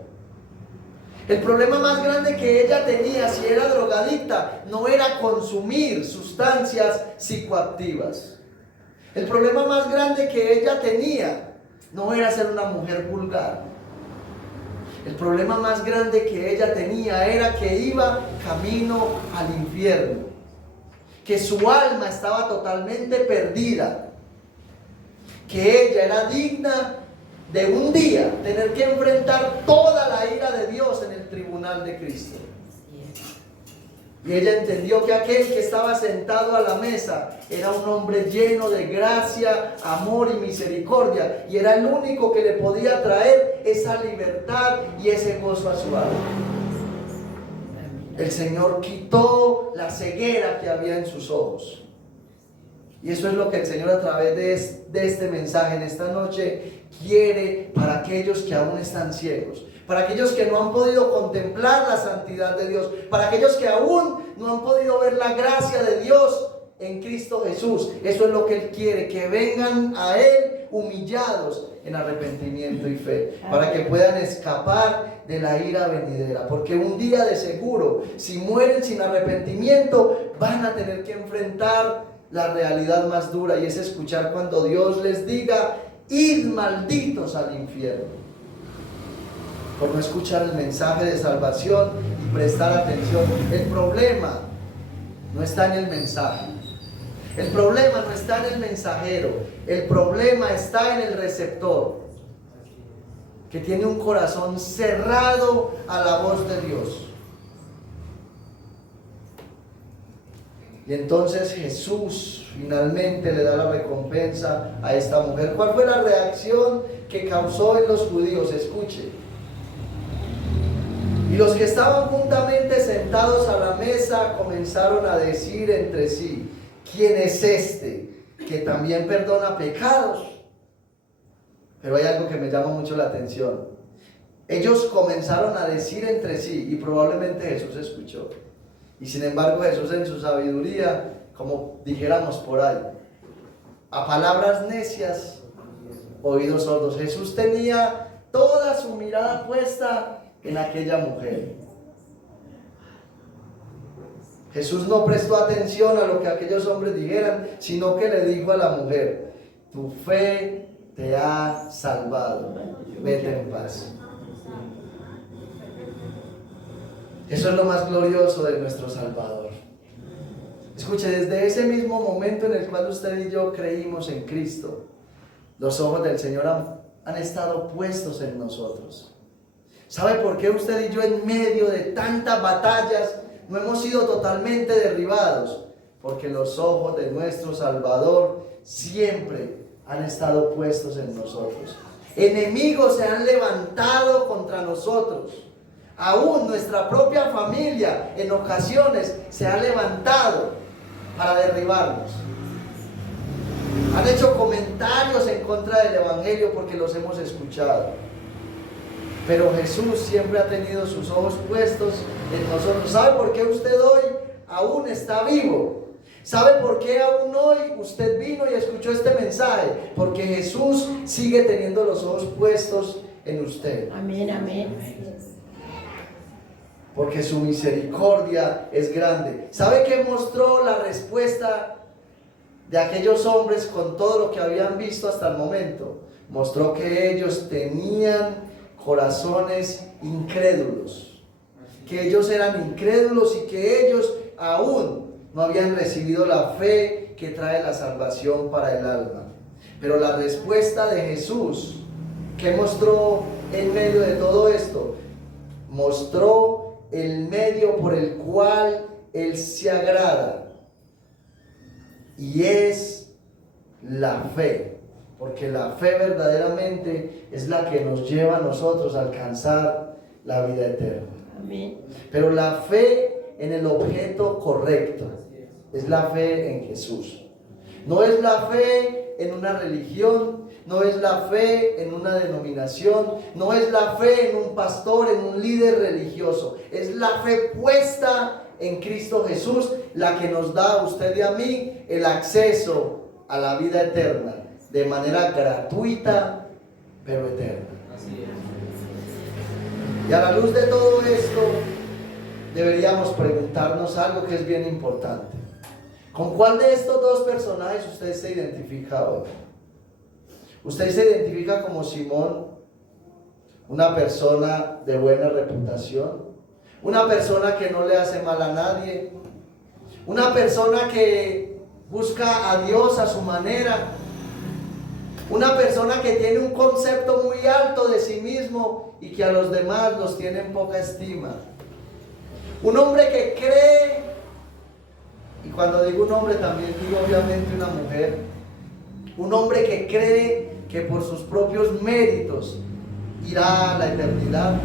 El problema más grande que ella tenía, si era drogadicta, no era consumir sustancias psicoactivas. El problema más grande que ella tenía no era ser una mujer vulgar. El problema más grande que ella tenía era que iba camino al infierno, que su alma estaba totalmente perdida, que ella era digna de un día tener que enfrentar toda la ira de Dios en el tribunal de Cristo. Y ella entendió que aquel que estaba sentado a la mesa era un hombre lleno de gracia, amor y misericordia, y era el único que le podía traer esa libertad y ese gozo a su alma. El Señor quitó la ceguera que había en sus ojos. Y eso es lo que el Señor, a través de este mensaje en esta noche, quiere para aquellos que aún están ciegos, para aquellos que no han podido contemplar la santidad de Dios, para aquellos que aún no han podido ver la gracia de Dios en Cristo Jesús. Eso es lo que Él quiere, que vengan a Él humillados en arrepentimiento y fe, para que puedan escapar de la ira venidera. Porque un día de seguro, si mueren sin arrepentimiento, van a tener que enfrentar la realidad más dura, y es escuchar cuando Dios les diga: id malditos al infierno, por no escuchar el mensaje de salvación y prestar atención. El problema no está en el mensaje, el problema no está en el mensajero, el problema está en el receptor, que tiene un corazón cerrado a la voz de Dios. Y entonces Jesús finalmente le da la recompensa a esta mujer. ¿Cuál fue la reacción que causó en los judíos? Escuche. Y los que estaban juntamente sentados a la mesa comenzaron a decir entre sí: ¿quién es este que también perdona pecados? Pero hay algo que me llama mucho la atención. Ellos comenzaron a decir entre sí, y probablemente Jesús escuchó. Y sin embargo Jesús, en su sabiduría, como dijéramos por ahí, a palabras necias, oídos sordos. Jesús tenía toda su mirada puesta en aquella mujer. Jesús no prestó atención a lo que aquellos hombres dijeran, sino que le dijo a la mujer: tu fe te ha salvado, vete en paz. Eso es lo más glorioso de nuestro Salvador. Escuche, desde ese mismo momento en el cual usted y yo creímos en Cristo, los ojos del Señor han estado puestos en nosotros. ¿Sabe por qué usted y yo, en medio de tantas batallas, no hemos sido totalmente derribados? Porque los ojos de nuestro Salvador siempre han estado puestos en nosotros. Enemigos se han levantado contra nosotros. Aún nuestra propia familia en ocasiones se ha levantado para derribarnos. Han hecho comentarios en contra del Evangelio porque los hemos escuchado. Pero Jesús siempre ha tenido sus ojos puestos en nosotros. ¿Sabe por qué usted hoy aún está vivo? ¿Sabe por qué aún hoy usted vino y escuchó este mensaje? Porque Jesús sigue teniendo los ojos puestos en usted. Amén, amén. Porque su misericordia es grande. ¿Sabe qué mostró la respuesta de aquellos hombres con todo lo que habían visto hasta el momento? Mostró que ellos tenían corazones incrédulos, que ellos eran incrédulos y que ellos aún no habían recibido la fe que trae la salvación para el alma. Pero la respuesta de Jesús, ¿qué mostró en medio de todo esto? Mostró el medio por el cual Él se agrada, y es la fe, porque la fe verdaderamente es la que nos lleva a nosotros a alcanzar la vida eterna. Amén. Pero la fe en el objeto correcto es la fe en Jesús. No es la fe en una religión, no es la fe en una denominación, no es la fe en un pastor, en un líder religioso. Es la fe puesta en Cristo Jesús la que nos da a usted y a mí el acceso a la vida eterna de manera gratuita, pero eterna. Y a la luz de todo esto, deberíamos preguntarnos algo que es bien importante. ¿Con cuál de estos dos personajes usted se identifica hoy? Usted se identifica como Simón, una persona de buena reputación, una persona que no le hace mal a nadie, una persona que busca a Dios a su manera, una persona que tiene un concepto muy alto de sí mismo y que a los demás los tiene en poca estima. Un hombre que cree, y cuando digo un hombre también digo obviamente una mujer, un hombre que cree que por sus propios méritos irá a la eternidad.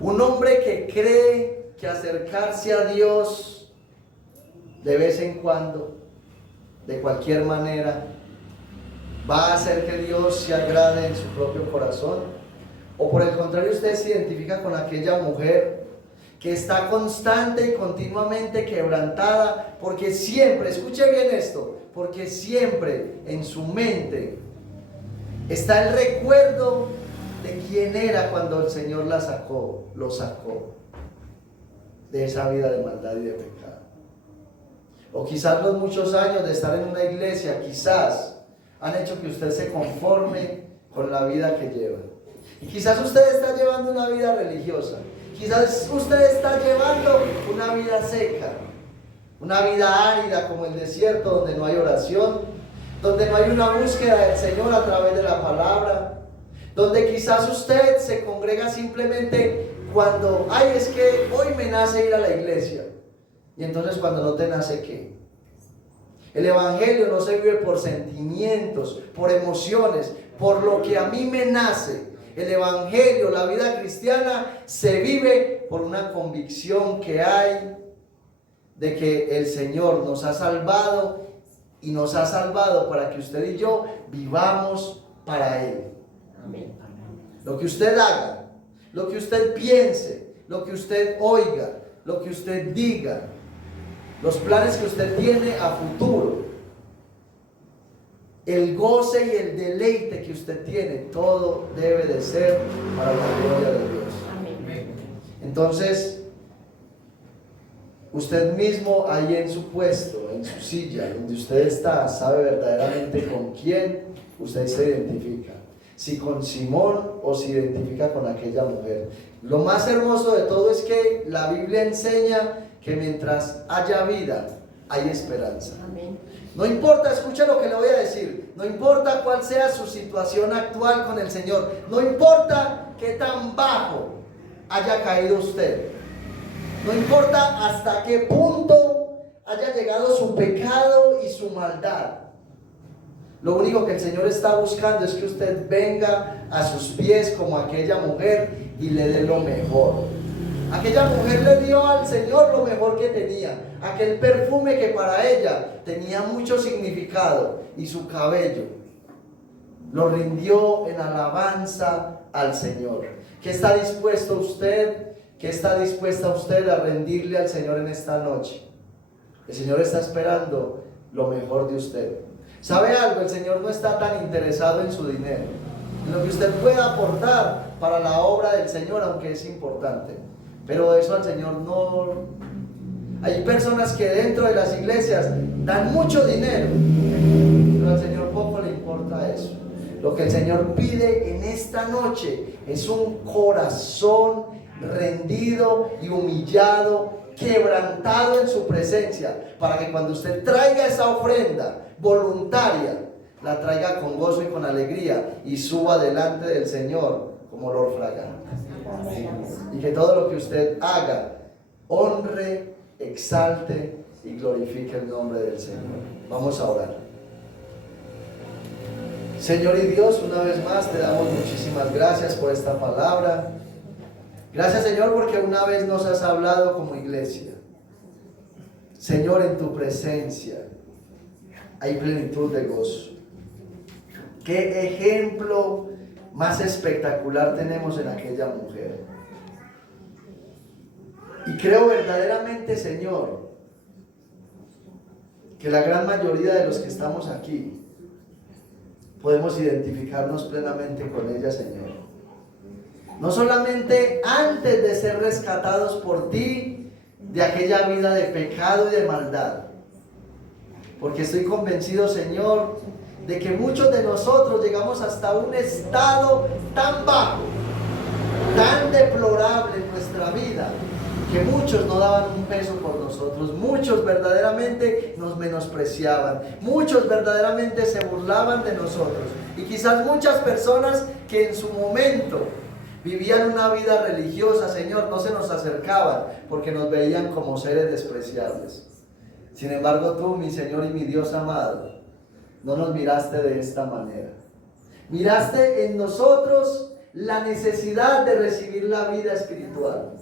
Un hombre que cree que acercarse a Dios de vez en cuando, de cualquier manera, va a hacer que Dios se agrade en su propio corazón. O por el contrario, usted se identifica con aquella mujer que está constante y continuamente quebrantada, porque siempre, escuche bien esto, porque siempre en su mente está el recuerdo de quién era cuando el Señor lo sacó de esa vida de maldad y de pecado. O quizás los muchos años de estar en una iglesia, quizás han hecho que usted se conforme con la vida que lleva. Y quizás usted está llevando una vida religiosa, quizás usted está llevando una vida seca, una vida árida como el desierto, donde no hay oración, donde no hay una búsqueda del Señor a través de la palabra, donde quizás usted se congrega simplemente cuando, ay, es que hoy me nace ir a la iglesia. Y entonces cuando no te nace, ¿qué? El evangelio no se vive por sentimientos, por emociones, por lo que a mí me nace. El evangelio, la vida cristiana, se vive por una convicción que hay de que el Señor nos ha salvado y nos ha salvado para que usted y yo vivamos para Él. Amén. Lo que usted haga, lo que usted piense, lo que usted oiga, lo que usted diga, los planes que usted tiene a futuro, el goce y el deleite que usted tiene, todo debe de ser para la gloria de Dios. Amén. Entonces, usted mismo ahí en su puesto, en su silla, donde usted está, sabe verdaderamente con quién usted se identifica. Si con Simón o se identifica con aquella mujer. Lo más hermoso de todo es que la Biblia enseña que mientras haya vida, hay esperanza. Amén. No importa, escucha lo que le voy a decir, no importa cuál sea su situación actual con el Señor, no importa qué tan bajo haya caído usted, no importa hasta qué punto haya llegado su pecado y su maldad. Lo único que el Señor está buscando es que usted venga a sus pies como aquella mujer y le dé lo mejor. Aquella mujer le dio al Señor lo mejor que tenía, aquel perfume que para ella tenía mucho significado, y su cabello lo rindió en alabanza al Señor. ¿Qué está dispuesto usted? ¿Qué está dispuesta usted a rendirle al Señor en esta noche? El Señor está esperando lo mejor de usted. ¿Sabe algo? El Señor no está tan interesado en su dinero, en lo que usted pueda aportar para la obra del Señor, aunque es importante. Pero eso al Señor no. Hay personas que dentro de las iglesias dan mucho dinero, pero al Señor poco le importa eso. Lo que el Señor pide en esta noche es un corazón rendido y humillado, quebrantado en su presencia, para que cuando usted traiga esa ofrenda voluntaria, la traiga con gozo y con alegría y suba delante del Señor como olor fragante. Y que todo lo que usted haga honre, exalte y glorifique el nombre del Señor. Vamos a orar. Señor y Dios, una vez más te damos muchísimas gracias por esta palabra. Gracias, Señor, porque una vez nos has hablado como iglesia. Señor, en tu presencia hay plenitud de gozo. Qué ejemplo más espectacular tenemos en aquella mujer. Y creo verdaderamente, Señor, que la gran mayoría de los que estamos aquí podemos identificarnos plenamente con ella, Señor. No solamente antes de ser rescatados por ti, de aquella vida de pecado y de maldad. Porque estoy convencido, Señor, de que muchos de nosotros llegamos hasta un estado tan bajo, tan deplorable en nuestra vida, que muchos no daban un peso por nosotros, muchos verdaderamente nos menospreciaban, muchos verdaderamente se burlaban de nosotros, y quizás muchas personas que en su momento vivían una vida religiosa, Señor, no se nos acercaban porque nos veían como seres despreciables. Sin embargo, tú, mi Señor y mi Dios amado, no nos miraste de esta manera. Miraste en nosotros la necesidad de recibir la vida espiritual.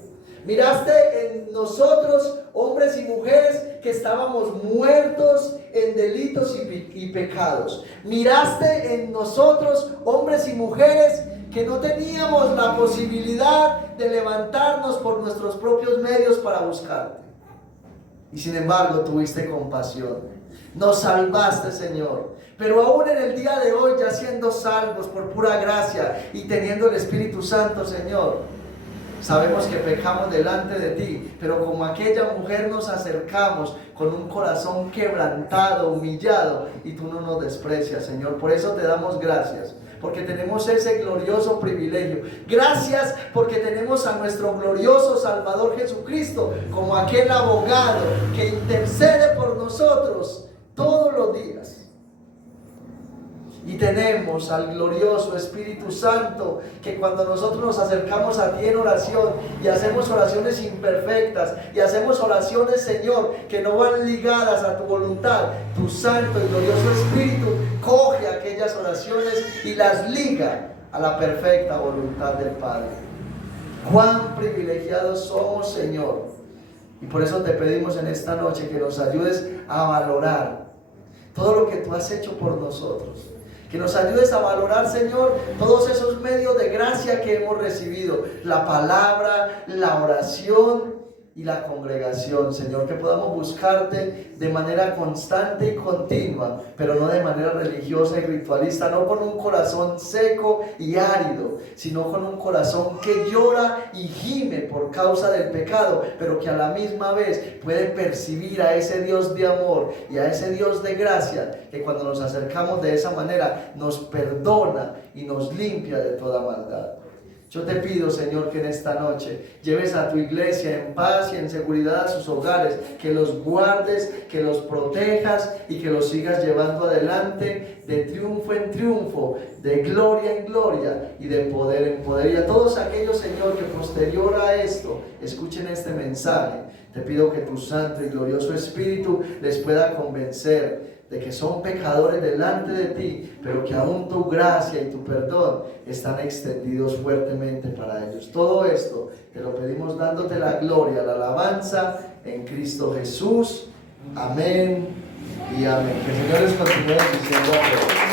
Miraste en nosotros, hombres y mujeres, que estábamos muertos en delitos y pecados. Miraste en nosotros, hombres y mujeres, que no teníamos la posibilidad de levantarnos por nuestros propios medios para buscarte. Y sin embargo, tuviste compasión. Nos salvaste, Señor. Pero aún en el día de hoy, ya siendo salvos por pura gracia y teniendo el Espíritu Santo, Señor, sabemos que pecamos delante de ti, pero como aquella mujer nos acercamos con un corazón quebrantado, humillado, y tú no nos desprecias, Señor. Por eso te damos gracias, porque tenemos ese glorioso privilegio. Gracias porque tenemos a nuestro glorioso Salvador Jesucristo como aquel abogado que intercede por nosotros todos los días. Y tenemos al glorioso Espíritu Santo, que cuando nosotros nos acercamos a ti en oración y hacemos oraciones imperfectas y hacemos oraciones, Señor, que no van ligadas a tu voluntad, tu Santo y glorioso Espíritu coge aquellas oraciones y las liga a la perfecta voluntad del Padre. Cuán privilegiados somos, Señor. Y por eso te pedimos en esta noche que nos ayudes a valorar todo lo que tú has hecho por nosotros. Que nos ayudes a valorar, Señor, todos esos medios de gracia que hemos recibido. La palabra, la oración y la congregación, Señor. Que podamos buscarte de manera constante y continua, pero no de manera religiosa y ritualista. No con un corazón seco y árido, sino con un corazón que llora y gime por causa del pecado, pero que a la misma vez puede percibir a ese Dios de amor y a ese Dios de gracia, que cuando nos acercamos de esa manera nos perdona y nos limpia de toda maldad. Yo te pido, Señor, que en esta noche lleves a tu iglesia en paz y en seguridad a sus hogares, que los guardes, que los protejas y que los sigas llevando adelante de triunfo en triunfo, de gloria en gloria y de poder en poder. Y a todos aquellos, Señor, que posterior a esto escuchen este mensaje, te pido que tu Santo y glorioso Espíritu les pueda convencer de que son pecadores delante de ti, pero que aún tu gracia y tu perdón están extendidos fuertemente para ellos. Todo esto te lo pedimos dándote la gloria, la alabanza en Cristo Jesús. Amén y amén. Que el Señor les continúe diciendo amén.